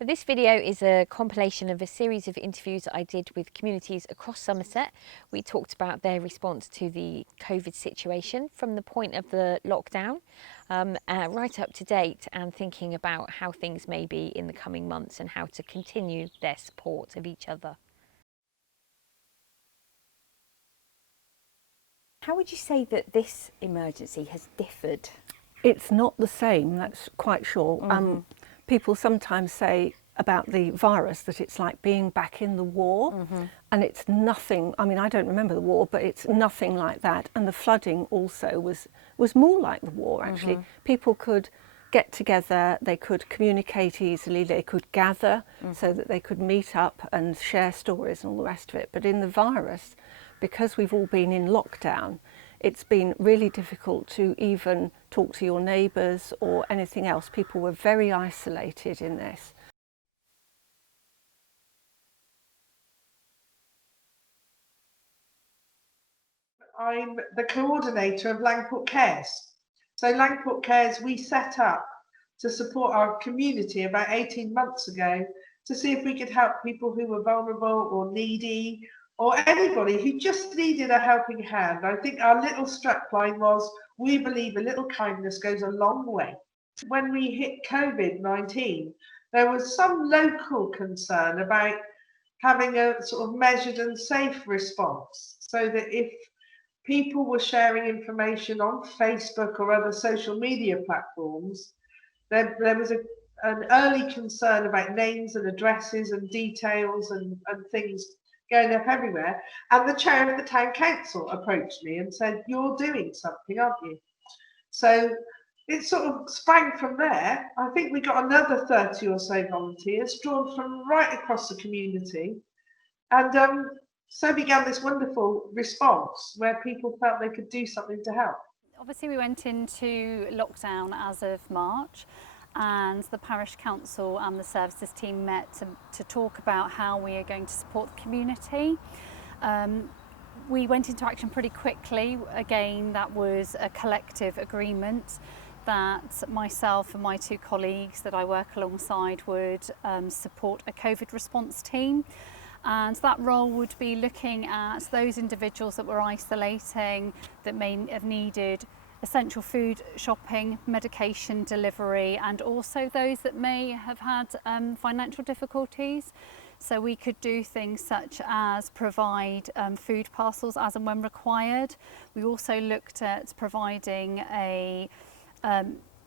This video is a compilation of a series of interviews that I did with communities across Somerset. We talked about their response to the COVID situation from the point of the lockdown right up to date, and thinking about how things may be in the coming months and how to continue their support of each other. How would you say that this emergency has differed? It's not the same, that's quite sure. People sometimes say about the virus that it's like being back in the war, and it's nothing. I mean, I don't remember the war, but it's nothing like that. And the flooding also was more like the war, actually. People could get together, they could communicate easily, they could gather so that they could meet up and share stories and all the rest of it. But in the virus, because we've all been in lockdown, it's been really difficult to even talk to your neighbours or anything else. People were very isolated in this. I'm the coordinator of Langport Cares. So Langport Cares we set up to support our community about 18 months ago to see if we could help people who were vulnerable or needy, or anybody who just needed a helping hand. I think our little strapline was, we believe a little kindness goes a long way. When we hit COVID-19, there was some local concern about having a sort of measured and safe response, so that if people were sharing information on Facebook or other social media platforms, there was an early concern about names and addresses and details and things going up everywhere. And the chair of the town council approached me and said, "You're doing something, aren't you?" So it sort of sprang from there. I think we got another 30 or so volunteers drawn from right across the community. And so began this wonderful response where people felt they could do something to help. Obviously we went into lockdown as of March, and the parish council and the services team met to talk about how we are going to support the community. We went into action pretty quickly. Again, that was a collective agreement that myself and my two colleagues that I work alongside would support a COVID response team. And that role would be looking at those individuals that were isolating, that may have needed essential food shopping, medication delivery, and also those that may have had financial difficulties. So we could do things such as provide food parcels as and when required. We also looked at providing a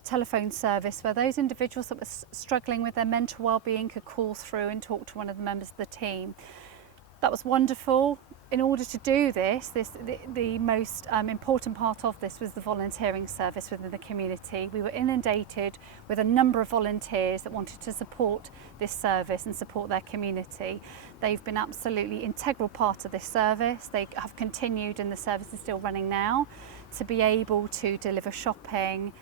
telephone service where those individuals that were struggling with their mental well-being could call through and talk to one of the members of the team. That was wonderful. In order to do this, the most important part of this was the volunteering service within the community. We were inundated with a number of volunteers that wanted to support this service and support their community. They've been absolutely integral part of this service. They have continued, and the service is still running now, to be able to deliver shopping,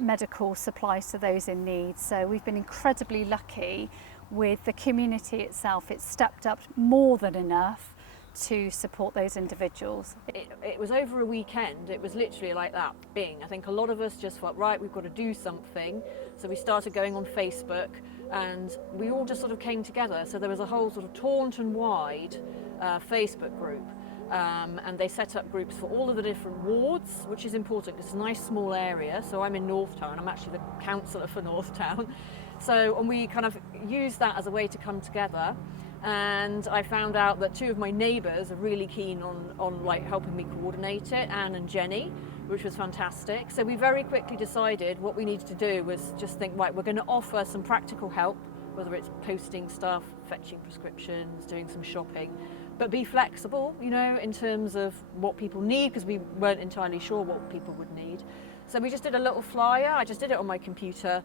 medical supplies to those in need. So we've been incredibly lucky with the community itself. It's stepped up more than enough to support those individuals. It was over a weekend. It was literally like that, bing. I think a lot of us just felt, right, we've got to do something. So we started going on Facebook, and we all just sort of came together. So there was a whole sort of Taunton wide Facebook group. And they set up groups for all of the different wards, which is important because it's a nice small area. So I'm in North Town, I'm actually the councillor for North Town. So, and we kind of used that as a way to come together. And I found out that two of my neighbours are really keen on like helping me coordinate it, Anne and Jenny, which was fantastic. So we very quickly decided what we needed to do was just think, right, we're going to offer some practical help, whether it's posting stuff, fetching prescriptions, doing some shopping, but be flexible, you know, in terms of what people need, because we weren't entirely sure what people would need. So we just did a little flyer. I just did it on my computer,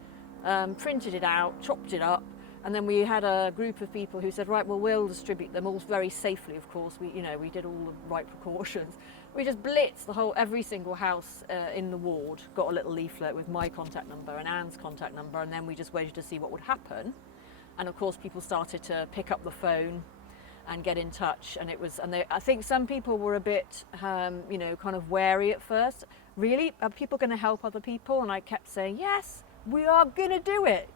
printed it out, chopped it up, and then we had a group of people who said, right, well, we'll distribute them all very safely, of course. We did all the right precautions. We just blitzed every single house in the ward, got a little leaflet with my contact number and Anne's contact number, and then we just waited to see what would happen. And of course, people started to pick up the phone and get in touch, and I think some people were a bit, kind of wary at first. Really, are people going to help other people? And I kept saying, yes, we are going to do it,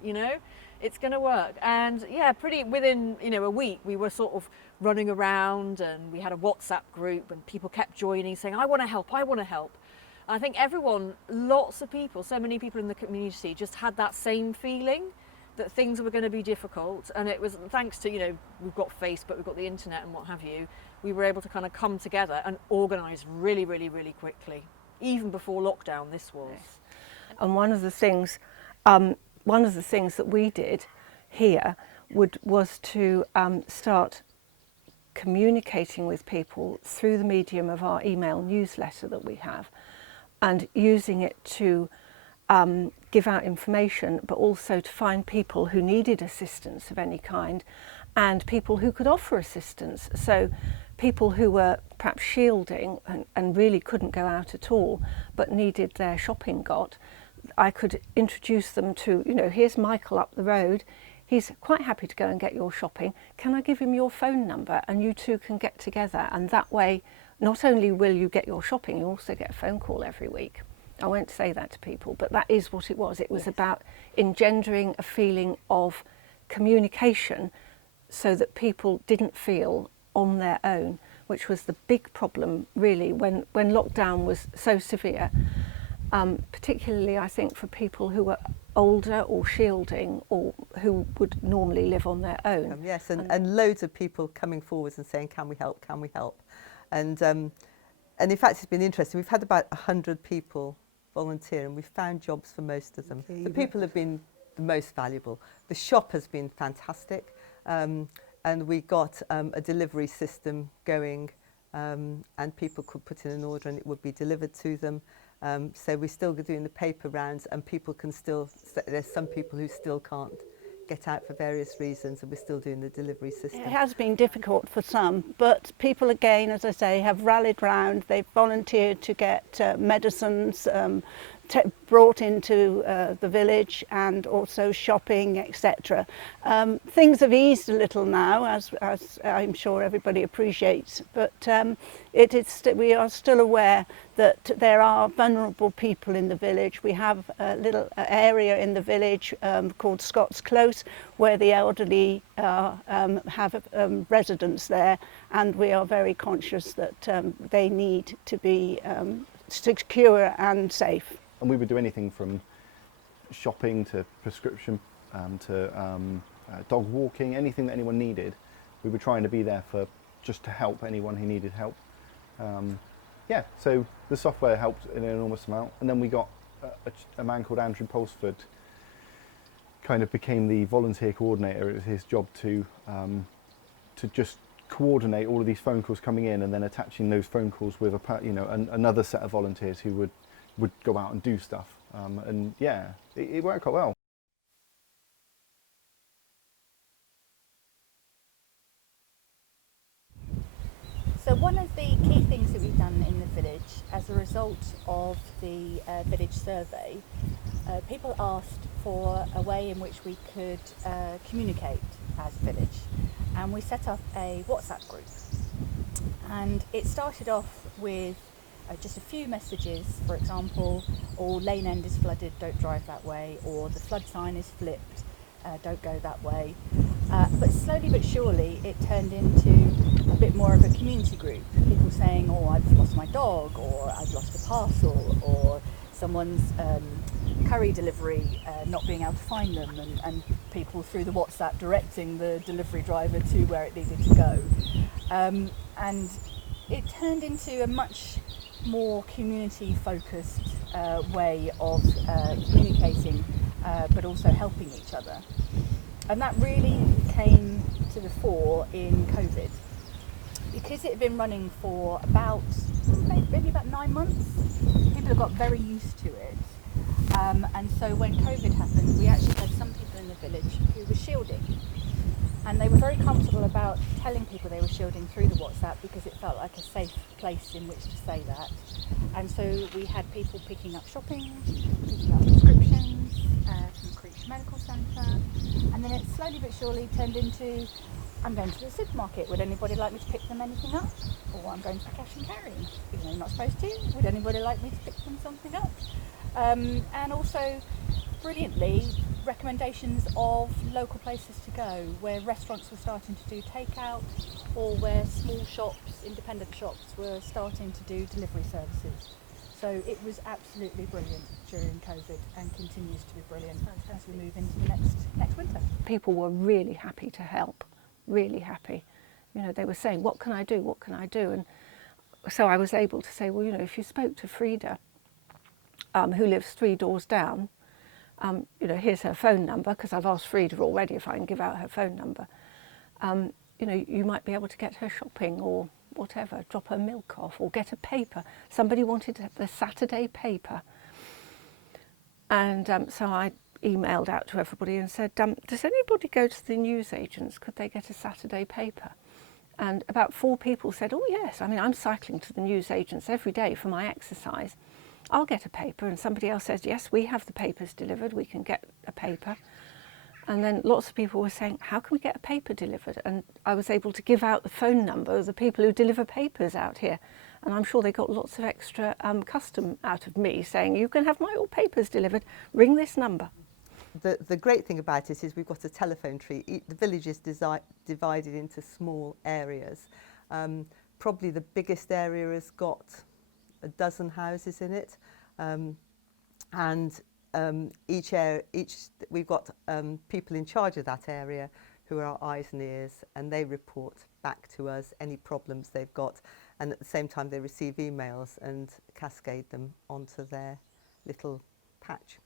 it's going to work. And yeah, pretty within, you know, a week, we were sort of running around, and we had a WhatsApp group, and people kept joining, saying, I want to help, I want to help. And I think everyone, lots of people, so many people in the community just had that same feeling that things were going to be difficult. And it was thanks to, you know, we've got Facebook, we've got the internet and what have you, we were able to kind of come together and organise really, really, really quickly, even before lockdown this was. And one of the things that we did here was to start communicating with people through the medium of our email newsletter that we have, and using it to give out information, but also to find people who needed assistance of any kind and people who could offer assistance. So people who were perhaps shielding and really couldn't go out at all but needed their shopping got, I could introduce them to, you know, here's Michael up the road, he's quite happy to go and get your shopping, can I give him your phone number and you two can get together? And that way not only will you get your shopping, you also get a phone call every week. I won't say that to people, but that is what it was. It was about engendering a feeling of communication so that people didn't feel on their own, which was the big problem really when lockdown was so severe, particularly I think for people who were older or shielding or who would normally live on their own. Yes, and loads of people coming forwards and saying, can we help, can we help? And in fact, it's been interesting. We've had about 100 people volunteer, and we've found jobs for most of them. The people have been the most valuable. The shop has been fantastic, and we got a delivery system going, and people could put in an order and it would be delivered to them. So we're still doing the paper rounds, and people can still, there's some people who still can't get out for various reasons, and we're still doing the delivery system. It has been difficult for some, but people again, as I say, have rallied round. They've volunteered to get medicines brought into the village, and also shopping, etc. Things have eased a little now, as I'm sure everybody appreciates, but we are still aware that there are vulnerable people in the village. We have a little area in the village called Scott's Close, where the elderly have residence there, and we are very conscious that they need to be secure and safe. And we would do anything from shopping to prescription to dog walking, anything that anyone needed. We were trying to be there for just to help anyone who needed help. Yeah, so the software helped in an enormous amount. And then we got a man called Andrew Polsford, kind of became the volunteer coordinator. It was his job to just coordinate all of these phone calls coming in, and then attaching those phone calls with another set of volunteers who would go out and do stuff, and yeah, it worked quite well. So one of the key things that we've done in the village as a result of the village survey, people asked for a way in which we could communicate as a village, and we set up a WhatsApp group, and it started off with just a few messages, for example, or lane end is flooded, don't drive that way, or the flood sign is flipped, don't go that way. But slowly but surely it turned into a bit more of a community group. People saying, oh, I've lost my dog, or I've lost a parcel, or someone's curry delivery not being able to find them, and people through the WhatsApp directing the delivery driver to where it needed to go. And it turned into a much more community focused way of communicating, but also helping each other. And that really came to the fore in COVID, because it had been running for maybe about 9 months. People got very used to it, and so when COVID happened, we actually had some people in the village who were shielding, and they were very comfortable about telling people they were shielding through the WhatsApp, because it felt like a safe place in which to say that. And so we had people picking up shopping, picking up prescriptions from Creech Medical Centre, and then it slowly but surely turned into, I'm going to the supermarket, would anybody like me to pick them anything up? Or I'm going to cash and carry, even though you're not supposed to, would anybody like me to pick them something up? And also brilliantly recommendations of local places to go, where restaurants were starting to do takeout, or where small shops, independent shops, were starting to do delivery services. So it was absolutely brilliant during COVID and continues to be brilliant as we move into the next winter. People were really happy to help, really happy. You know, they were saying, what can I do, what can I do? And so I was able to say, well, you know, if you spoke to Frida, who lives 3 doors down, you know, here's her phone number, because I've asked Frida already if I can give out her phone number. You know, you might be able to get her shopping or whatever, drop her milk off or get a paper. Somebody wanted the Saturday paper. And so I emailed out to everybody and said, does anybody go to the newsagents? Could they get a Saturday paper? And about 4 people said, oh yes, I mean, I'm cycling to the newsagents every day for my exercise. I'll get a paper. And somebody else says, yes, we have the papers delivered, we can get a paper. And then lots of people were saying, how can we get a paper delivered? And I was able to give out the phone number of the people who deliver papers out here. And I'm sure they got lots of extra custom out of me saying, you can have my all papers delivered, ring this number. The great thing about it is we've got a telephone tree. The village is divided into small areas. Probably the biggest area has got a dozen houses in it. We've got people in charge of that area who are our eyes and ears, and they report back to us any problems they've got, and at the same time they receive emails and cascade them onto their little patch.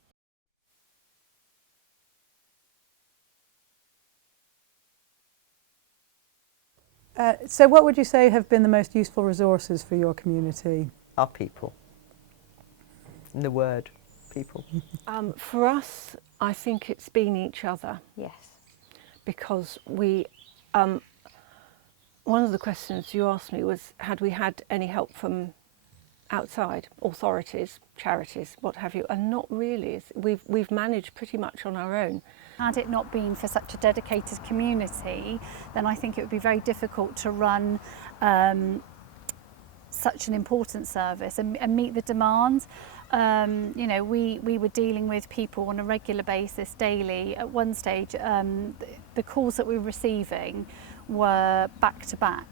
So what would you say have been the most useful resources for your community? Our people. In the word, people. For us, I think it's been each other. Yes. Because we, one of the questions you asked me was, had we had any help from outside, authorities, charities, what have you? And not really. We've managed pretty much on our own. Had it not been for such a dedicated community, then I think it would be very difficult to run such an important service and meet the demands. You know, we were dealing with people on a regular basis daily. At one stage, the calls that we were receiving were back to back.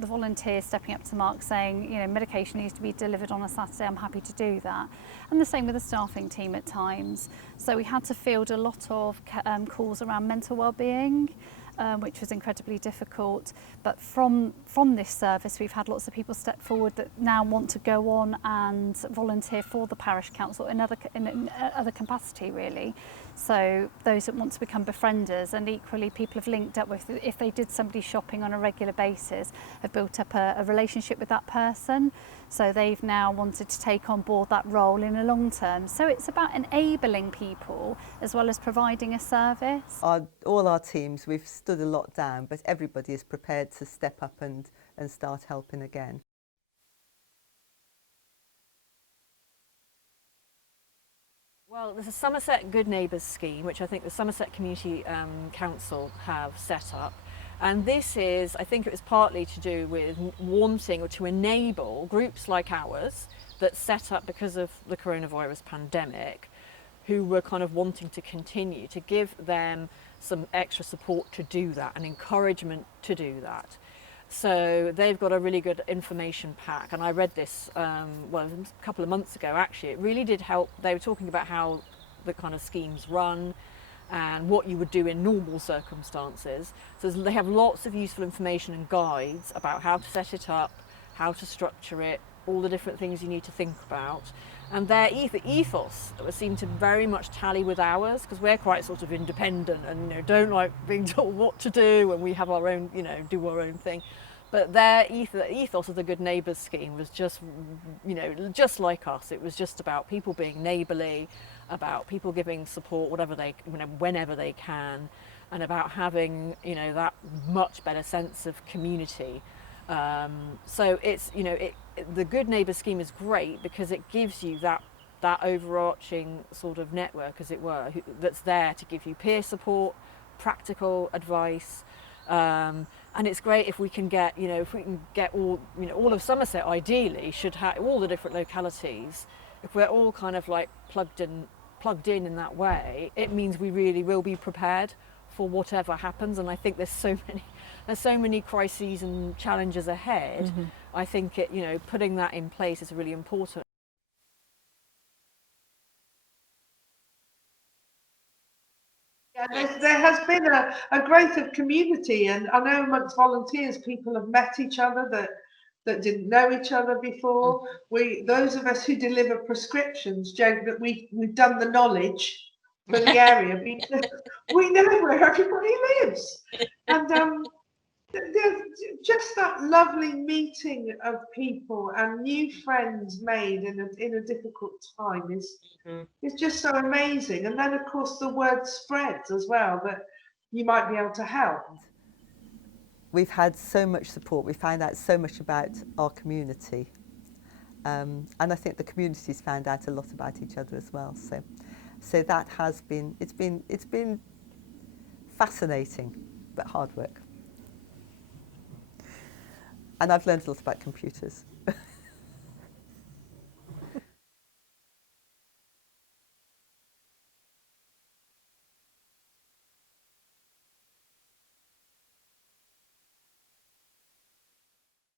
The volunteers stepping up to the mark saying, you know, medication needs to be delivered on a Saturday, I'm happy to do that. And the same with the staffing team at times. So we had to field a lot of calls around mental well-being, which was incredibly difficult. But from this service, we've had lots of people step forward that now want to go on and volunteer for the parish council in other capacity, really. So those that want to become befrienders, and equally people have linked up with, if they did somebody shopping on a regular basis, have built up a relationship with that person. So they've now wanted to take on board that role in the long term. So it's about enabling people as well as providing a service. All our teams, we've stood a lot down, but everybody is prepared to step up and start helping again. Well, there's a Somerset Good Neighbours scheme, which I think the Somerset Community Council have set up. And this is, I think it was partly to do with wanting or to enable groups like ours that set up because of the coronavirus pandemic, who were kind of wanting to continue, to give them some extra support to do that and encouragement to do that. So they've got a really good information pack, and I read this well, a couple of months ago actually. It really did help. They were talking about how the kind of schemes run and what you would do in normal circumstances. So they have lots of useful information and guides about how to set it up, how to structure it, all the different things you need to think about. And their ethos seemed to very much tally with ours, because we're quite sort of independent and, you know, don't like being told what to do, and we have our own, you know, do our own thing. But their ethos of the Good Neighbours scheme was just, you know, just like us. It was just about people being neighbourly, about people giving support whenever they can, and about having, you know, that much better sense of community. So it's, you know, the Good Neighbours scheme is great because it gives you that overarching sort of network, as it were, that's there to give you peer support, practical advice. And it's great if we can get, you know, all, you know, all of Somerset ideally should have all the different localities. If we're all kind of like plugged plugged in that way, it means we really will be prepared for whatever happens. And I think there's so many crises and challenges ahead. I think putting that in place is really important. Yeah, there has been a growth of community, and I know amongst volunteers people have met each other that didn't know each other before. Those of us who deliver prescriptions joke that we've done the knowledge for the area because we know where everybody lives, and there's just that lovely meeting of people and new friends made in a difficult time is just so amazing. And then of course the word spreads as well that you might be able to help. We've had so much support. We found out so much about our community, and I think the community's found out a lot about each other as well. So that has been it's been fascinating, but hard work. And I've learned a lot about computers.